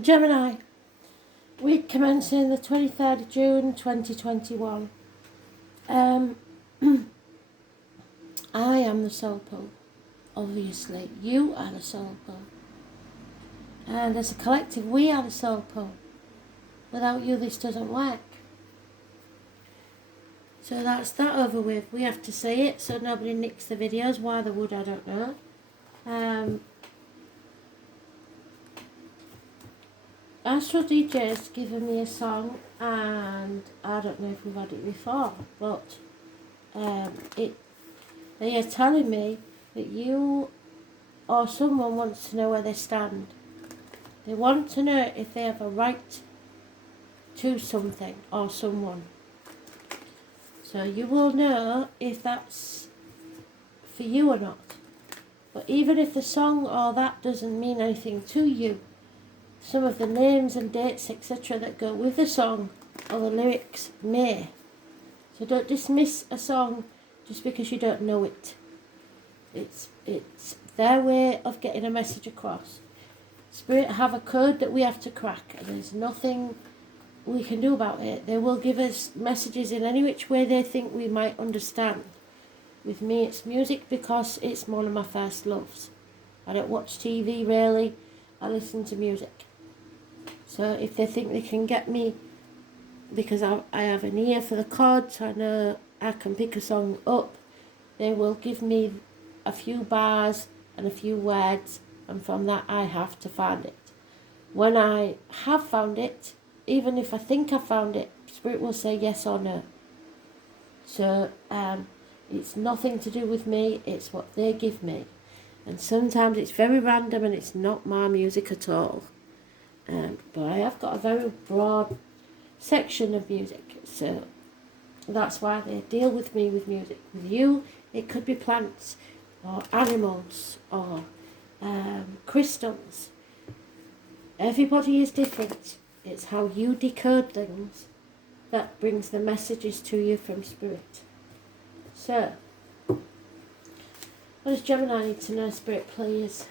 Gemini, week commencing the 23rd of June 2021. I am the soul pole, obviously. You are the soul pole. And as a collective, we are the soul pole. Without you, this doesn't work. So that's that over with. We have to say it so nobody nicks the videos. Why they would, I don't know. Astral DJ's given me a song, and I don't know if we've had it before, but they are telling me that you or someone wants to know where they stand. They want to know if they have a right to something or someone. So you will know if that's for you or not. But even if the song or that doesn't mean anything to you, some of the names and dates, etc. that go with the song or the lyrics may. So don't dismiss a song just because you don't know it. It's their way of getting a message across. Spirit have a code that we have to crack, and there's nothing we can do about it. They will give us messages in any which way they think we might understand. With me, it's music because it's one of my first loves. I don't watch TV really, I listen to music. So if they think they can get me, because I have an ear for the chords, I know I can pick a song up, they will give me a few bars and a few words, and from that I have to find it. When I have found it, even if I think I found it, Spirit will say yes or no. So it's nothing to do with me, it's what they give me. And sometimes it's very random and it's not my music at all. But I have got a very broad section of music, so that's why they deal with me with music. With you, it could be plants or animals or crystals. Everybody is different. It's how you decode things that brings the messages to you from Spirit. So, what does Gemini need to know, Spirit, please?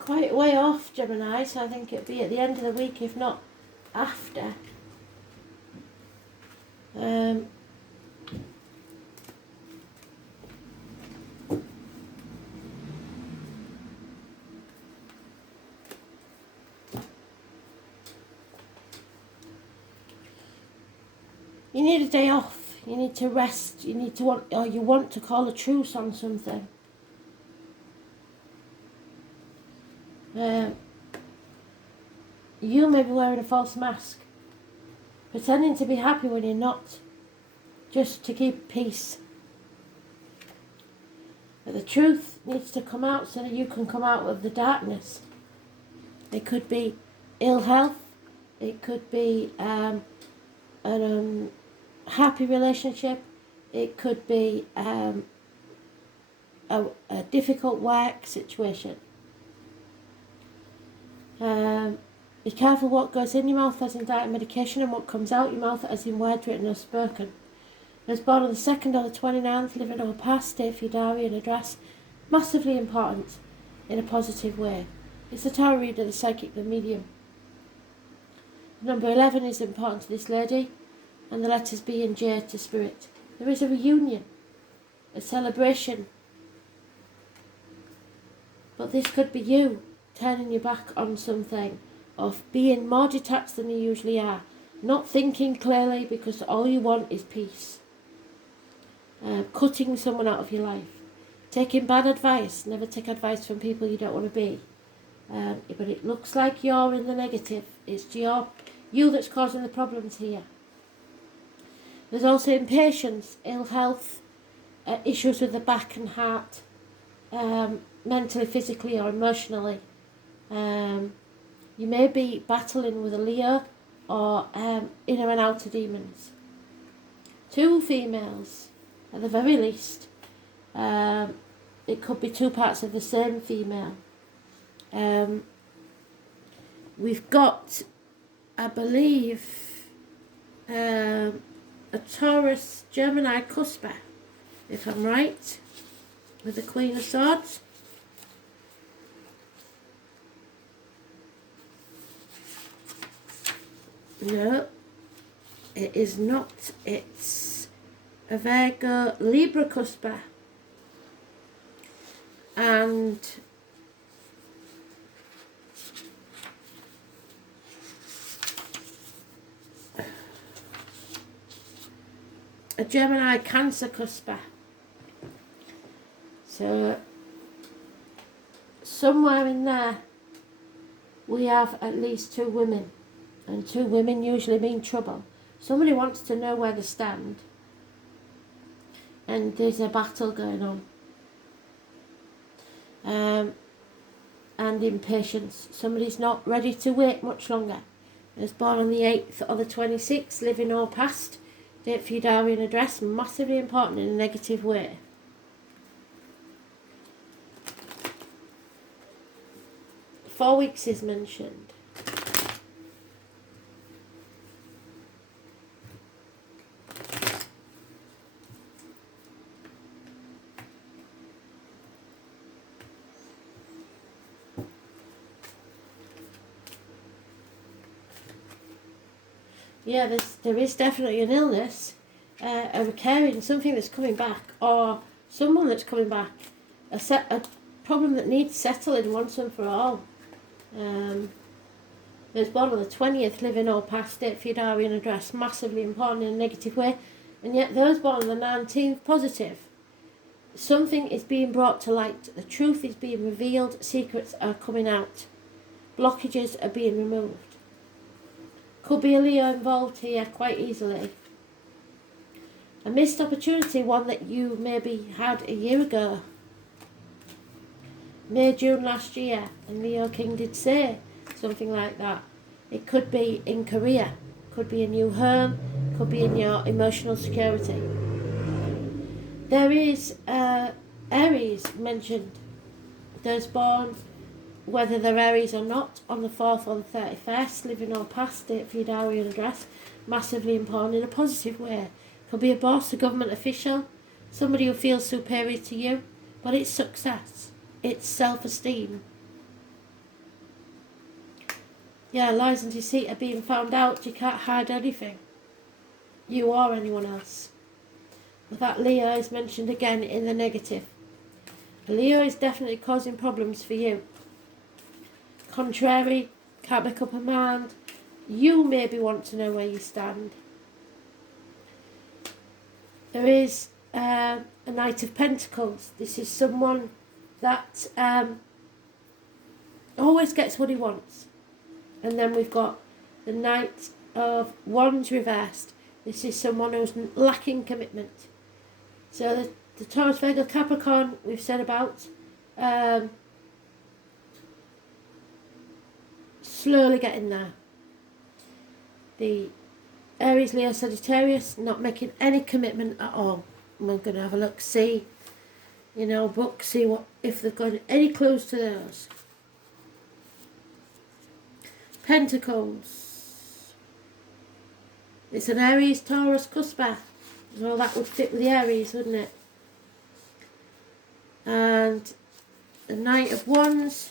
Quite a way off, Gemini, so I think it'd be at the end of the week, if not after. You need a day off, you need to rest, you want to call a truce on something. You may be wearing a false mask, pretending to be happy when you're not, just to keep peace. But the truth needs to come out so that you can come out of the darkness. It could be ill health, it could be an unhappy relationship, it could be a difficult work situation. Be careful what goes in your mouth as in diet and medication, and what comes out your mouth as in words written or spoken. Those born on the 2nd or the 29th, living or past, date for your diary and address, massively important in a positive way. It's the tarot reader, the psychic, the medium. Number 11 is important to this lady, and the letters B and J to Spirit. There is a reunion, a celebration, but this could be you turning your back on something of being more detached than you usually are, not thinking clearly because all you want is peace, cutting someone out of your life, taking bad advice. Never take advice from people you don't want to be. But it looks like you're in the negative. It's you that's causing the problems here. There's also impatience, ill health, issues with the back and heart, mentally, physically or emotionally. You may be battling with a Leo or inner and outer demons. 2 females, at the very least. It could be 2 parts of the same female. We've got, I believe, a Taurus Gemini cusper, if I'm right, with the Queen of Swords. No, it is not. It's a Virgo Libra cusper. And a Gemini Cancer cusper. So somewhere in there we have at least 2 women, and 2 women usually mean trouble. Somebody wants to know where they stand, and there's a battle going on. And impatience. Somebody's not ready to wait much longer. Was born on the 8th or the 26th, living or past. Date for your diary and address, massively important in a negative way. Four weeks is mentioned. Yeah, there is definitely an illness, a recurring, something that's coming back, or someone that's coming back, a problem that needs settling once and for all. There's born on the 20th, living or past, date for your diary and address, massively important in a negative way, and yet those born on the 19th, positive. Something is being brought to light, the truth is being revealed, secrets are coming out, blockages are being removed. Could be a Leo involved here quite easily. A missed opportunity, one that you maybe had a year ago. May, June last year, and Leo King did say something like that. It could be in career, could be a new home, could be in your emotional security. There is Aries mentioned. Those born, whether they're Aries or not, on the 4th or the 31st, living or past, date for your diary and address, massively important in a positive way. Could be a boss, a government official, somebody who feels superior to you, but it's success, it's self-esteem. Yeah, lies and deceit are being found out, you can't hide anything, you or anyone else. But that Leo is mentioned again in the negative. Leo is definitely causing problems for you. Contrary, can't make up a mind. You maybe want to know where you stand. There is a Knight of Pentacles. This is someone that always gets what he wants. And then we've got the Knight of Wands reversed. This is someone who's lacking commitment. So the Taurus, Virgo, Capricorn we've said about. Slowly getting there. The Aries, Leo, Sagittarius, not making any commitment at all. We're going to have a look, see, book, see what if they've got any clues to those. Pentacles. It's an Aries, Taurus, cusper. Well, that would fit with the Aries, wouldn't it? And the Knight of Wands.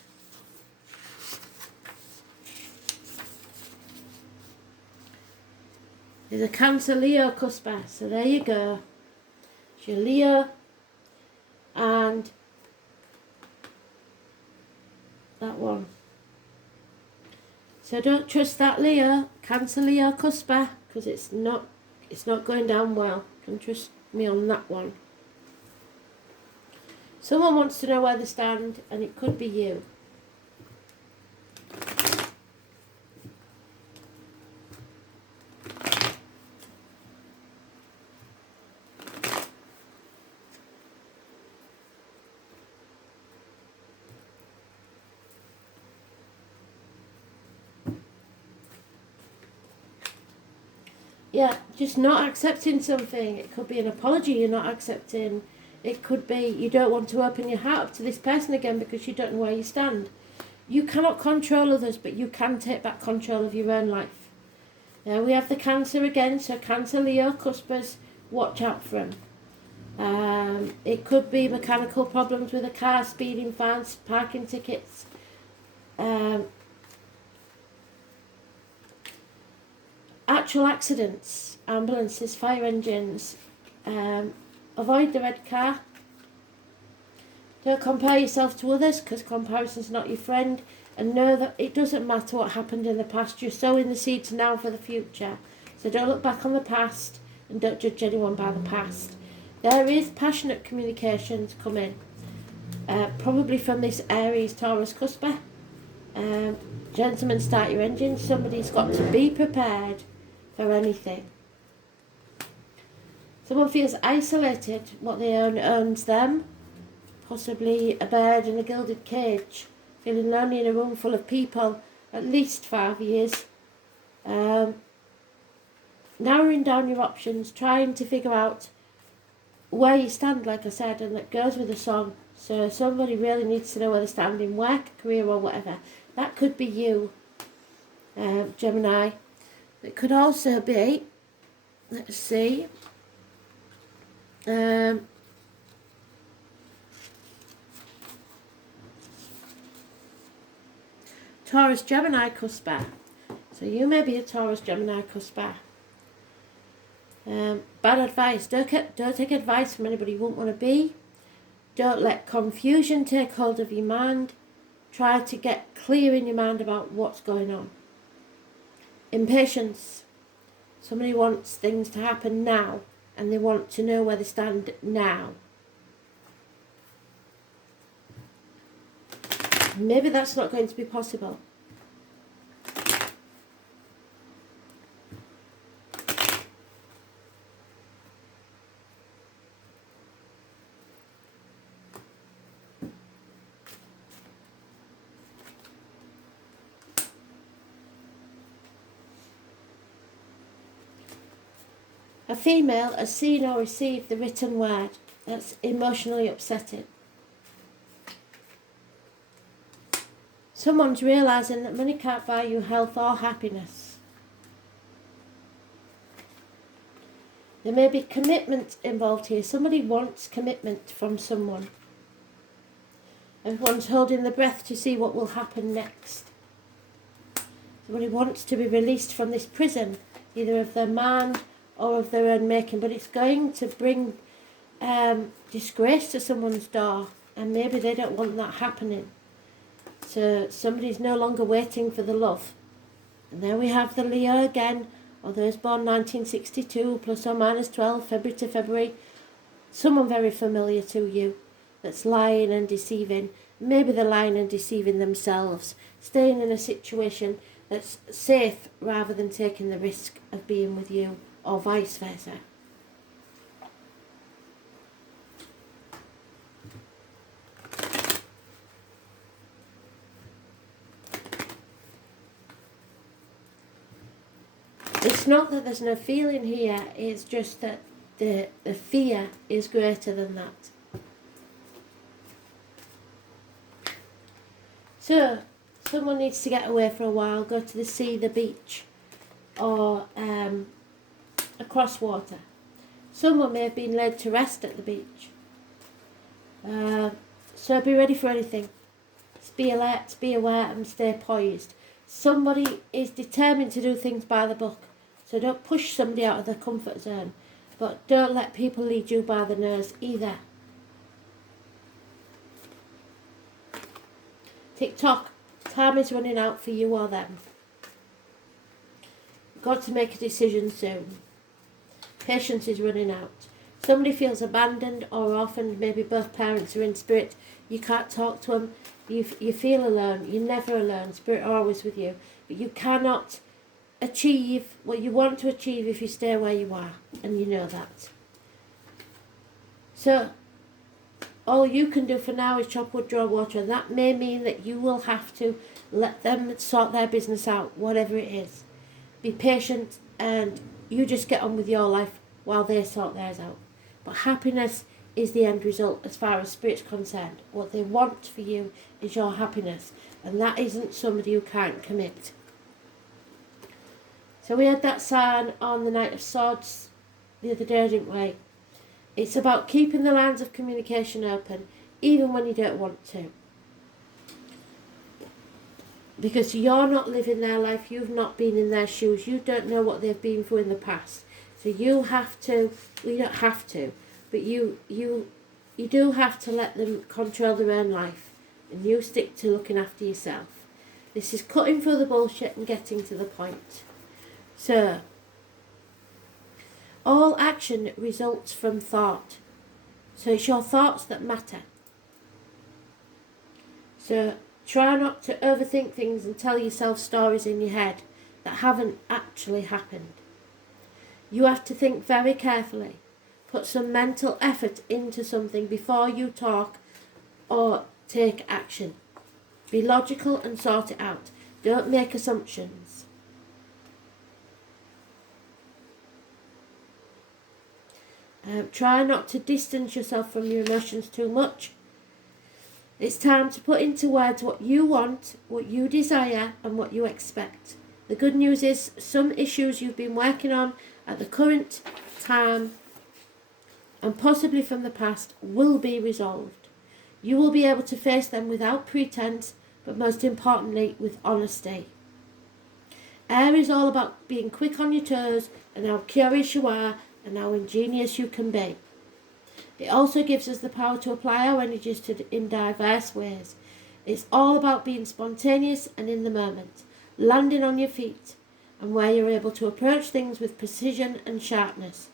There's a Cancer, Leo, cusper. So there you go. It's your Leo and that one. So don't trust that Leo, Cancer, Leo, Cusper, because it's not going down well. Don't trust me on that one. Someone wants to know where they stand, and it could be you. Yeah, just not accepting something. It could be an apology you're not accepting. It could be you don't want to open your heart up to this person again because you don't know where you stand. You cannot control others, but you can take back control of your own life. Now we have the Cancer again, so Cancer, Leo, Cuspers, watch out for them. It could be mechanical problems with a car, speeding fines, parking tickets. Actual accidents, ambulances, fire engines. Avoid the red car. Don't compare yourself to others, because comparison's not your friend. And know that it doesn't matter what happened in the past. You're sowing the seeds now for the future. So don't look back on the past and don't judge anyone by the past. There is passionate communications coming. Probably from this Aries, Taurus, Cusper. Gentlemen, start your engines. Somebody's got to be prepared for anything. Someone feels isolated. What they own owns them. Possibly a bird in a gilded cage. Feeling lonely in a room full of people. At least 5 years. Narrowing down your options. Trying to figure out where you stand, like I said. And that goes with the song. So somebody really needs to know where they stand in work, career or whatever. That could be you, Gemini. It could also be, let's see, Taurus, Gemini, Cusper. So you may be a Taurus, Gemini, Cusper. Bad advice. Don't take advice from anybody you won't want to be. Don't let confusion take hold of your mind. Try to get clear in your mind about what's going on. Impatience. Somebody wants things to happen now and they want to know where they stand now. Maybe that's not going to be possible. A female has seen or received the written word. That's emotionally upsetting. Someone's realising that money can't buy you health or happiness. There may be commitment involved here. Somebody wants commitment from someone. Everyone's holding their breath to see what will happen next. Somebody wants to be released from this prison, either of their mind or of their own making, but it's going to bring disgrace to someone's door, and maybe they don't want that happening. So somebody's no longer waiting for the love. And there we have the Leo again, or those born 1962, plus or minus 12, February to February. Someone very familiar to you that's lying and deceiving. Maybe they're lying and deceiving themselves, staying in a situation that's safe rather than taking the risk of being with you, or vice versa. It's not that there's no feeling here, it's just that the fear is greater than that. So, someone needs to get away for a while, go to the sea, the beach, or across water. Someone may have been led to rest at the beach. So be ready for anything. Just be alert, be aware and stay poised. Somebody is determined to do things by the book. So don't push somebody out of their comfort zone. But don't let people lead you by the nose either. Tick tock, time is running out for you or them. got to make a decision soon. Patience is running out. Somebody feels abandoned or orphaned, maybe both parents are in spirit. You can't talk to them. You feel alone. You're never alone. Spirit are always with you. But you cannot achieve what you want to achieve if you stay where you are. And you know that. So, all you can do for now is chop wood, draw water. And that may mean that you will have to let them sort their business out, whatever it is. Be patient and you just get on with your life while they sort theirs out. But happiness is the end result as far as Spirit's concerned. What they want for you is your happiness. And that isn't somebody who can't commit. So we had that sign on the Knight of Swords the other day, didn't we? It's about keeping the lines of communication open, even when you don't want to. Because you're not living their life, you've not been in their shoes, you don't know what they've been through in the past. So you have to, well, you don't have to, but you do have to let them control their own life. And you stick to looking after yourself. This is cutting through the bullshit and getting to the point. So, all action results from thought. So it's your thoughts that matter. So try not to overthink things and tell yourself stories in your head that haven't actually happened. You have to think very carefully. Put some mental effort into something before you talk or take action. Be logical and sort it out. Don't make assumptions. Try not to distance yourself from your emotions too much. It's time to put into words what you want, what you desire, and what you expect. The good news is some issues you've been working on at the current time and possibly from the past will be resolved. You will be able to face them without pretense, but most importantly with honesty. Air is all about being quick on your toes and how curious you are and how ingenious you can be. It also gives us the power to apply our energies in diverse ways. It's all about being spontaneous and in the moment, landing on your feet, and where you're able to approach things with precision and sharpness.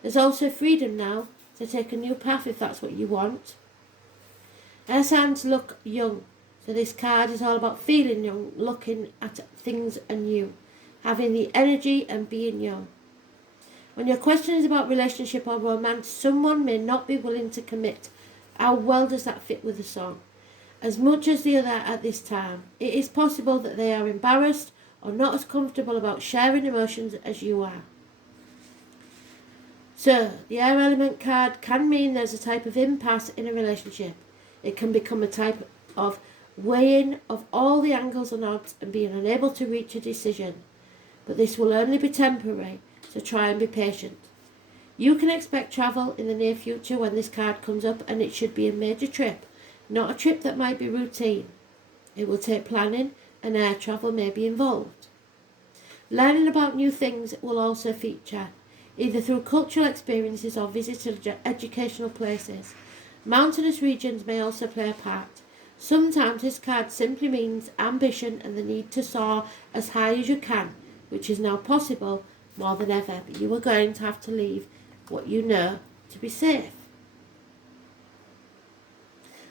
There's also freedom now to take a new path if that's what you want. Air signs look young, so this card is all about feeling young, looking at things anew, having the energy and being young. When your question is about relationship or romance, someone may not be willing to commit. How well does that fit with the song? As much as the other at this time, it is possible that they are embarrassed or not as comfortable about sharing emotions as you are. So, the air element card can mean there's a type of impasse in a relationship. It can become a type of weighing of all the angles and odds and being unable to reach a decision. But this will only be temporary, so try and be patient. You can expect travel in the near future when this card comes up, and it should be a major trip, not a trip that might be routine. It will take planning, and air travel may be involved. Learning about new things will also feature, either through cultural experiences or visits to educational places. Mountainous regions may also play a part. Sometimes this card simply means ambition and the need to soar as high as you can, which is now possible more than ever, but you are going to have to leave what you know to be safe.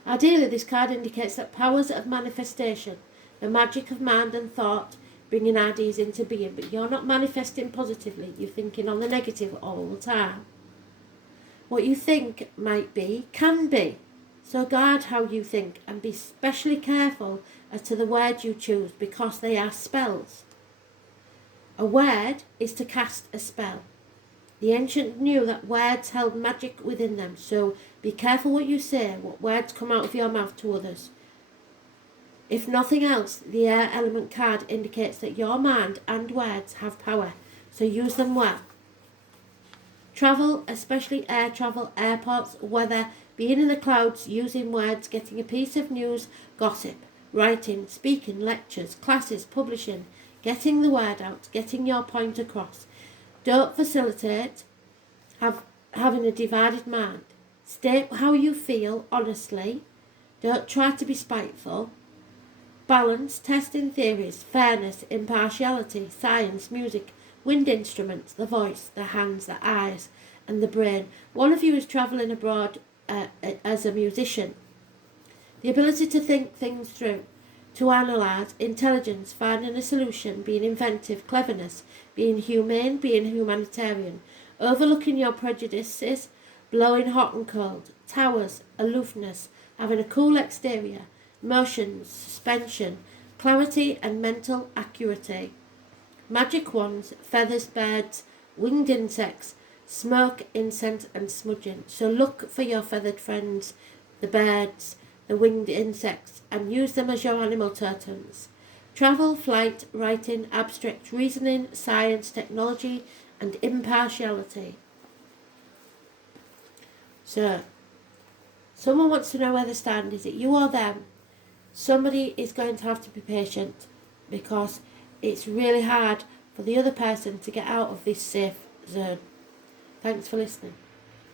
Ideally, this card indicates that powers of manifestation, the magic of mind and thought, bringing ideas into being, but you're not manifesting positively, you're thinking on the negative all the time. What you think might be, can be. So guard how you think and be especially careful as to the words you choose because they are spells. A word is to cast a spell. The ancients knew that words held magic within them, so be careful what you say, what words come out of your mouth to others. If nothing else, the air element card indicates that your mind and words have power, so use them well. Travel, especially air travel, airports, weather, being in the clouds, using words, getting a piece of news, gossip, writing, speaking, lectures, classes, publishing, getting the word out, getting your point across. Don't facilitate having a divided mind. State how you feel honestly. Don't try to be spiteful. Balance, testing theories, fairness, impartiality, science, music, Wind instruments, the voice, the hands, the eyes, and the brain. One of you is travelling abroad as a musician. The ability to think things through, to analyse, intelligence, finding a solution, being inventive, cleverness, being humane, being humanitarian, overlooking your prejudices, blowing hot and cold, towers, aloofness, having a cool exterior, motions, suspension, clarity and mental accuracy. Magic wands, feathers, birds, winged insects, smoke, incense and smudging. So look for your feathered friends, the birds, the winged insects, and use them as your animal totems. Travel, flight, writing, abstract reasoning, science, technology, and impartiality. So, someone wants to know where they stand. Is it you or them? Somebody is going to have to be patient because it's really hard for the other person to get out of this safe zone. Thanks for listening.